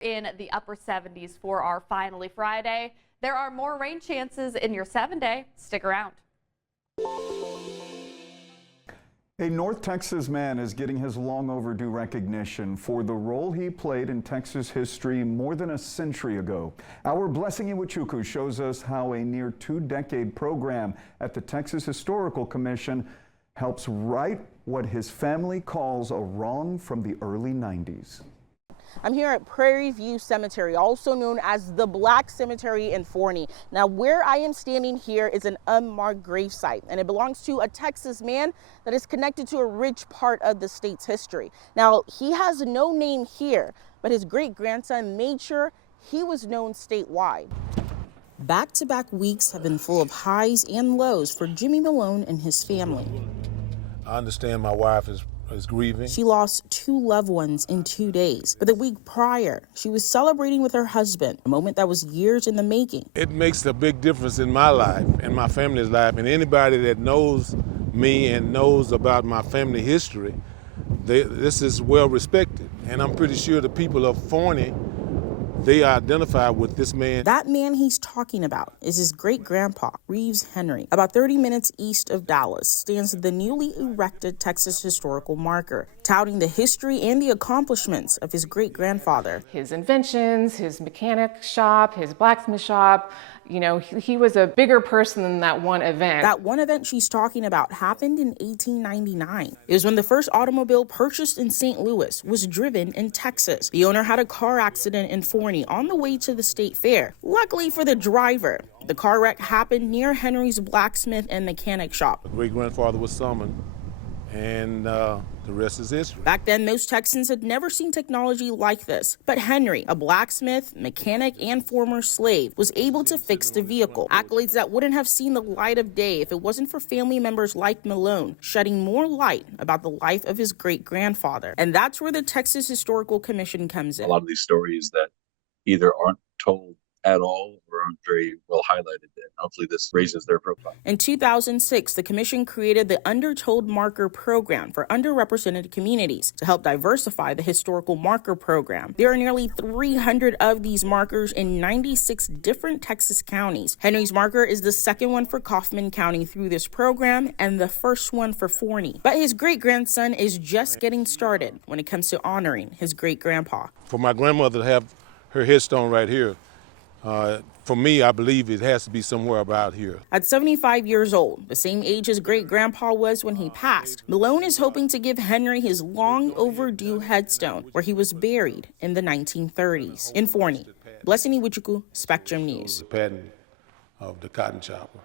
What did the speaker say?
In the upper 70s for our Finally Friday. There are more rain chances in your 7-day. Stick around. A North Texas man is getting his long overdue recognition for the role he played in Texas history more than a century ago. Our Blessing Iwuchukwu shows us how a near 2-decade program at the Texas Historical Commission helps right what his family calls a wrong from the early 90s. I'm here at Prairie View Cemetery, also known as the Black Cemetery in Forney. Now, where I am standing here is an unmarked gravesite, and it belongs to a Texas man that is connected to a rich part of the state's history. Now, he has no name here, but his great-grandson made sure he was known statewide. Back-to-back weeks have been full of highs and lows for Jimmy Malone and his family. I understand my wife is grieving. She lost 2 loved ones in 2 days. But the week prior, she was celebrating with her husband, a moment that was years in the making. It makes a big difference in my life and my family's life. And anybody that knows me and knows about my family history, this is well respected. And I'm pretty sure the people of Forney, they identify with this man. That man he's talking about is his great-grandpa, Reeves Henry. About 30 minutes east of Dallas stands the newly erected Texas Historical Marker, touting the history and the accomplishments of his great-grandfather. His inventions, his mechanic shop, his blacksmith shop. You know, he was a bigger person than that one event. That one event she's talking about happened in 1899. It was when the first automobile purchased in St. Louis was driven in Texas. The owner had a car accident in Forney on the way to the state fair. Luckily for the driver, the car wreck happened near Henry's blacksmith and mechanic shop. My great-grandfather was summoned, and the rest is history. Back then, most Texans had never seen technology like this. But Henry, a blacksmith, mechanic, and former slave, was able to fix the vehicle. Accolades that wouldn't have seen the light of day if it wasn't for family members like Malone, shedding more light about the life of his great-grandfather. And that's where the Texas Historical Commission comes in. A lot of these stories that either aren't told at all or aren't very well highlighted. And hopefully this raises their profile. In 2006, the commission created the Undertold Marker Program for underrepresented communities to help diversify the historical marker program. There are nearly 300 of these markers in 96 different Texas counties. Henry's marker is the second one for Kaufman County through this program and the first one for Forney. But his great-grandson is just getting started when it comes to honoring his great-grandpa. For my grandmother to have her headstone right here, for me, I believe it has to be somewhere about here. At 75 years old, the same age his great-grandpa was when he passed, Malone is hoping to give Henry his long overdue headstone where he was buried in the 1930s. In Forney, Blessing Iwuchukwu, Spectrum News. The patent of the cotton chopper.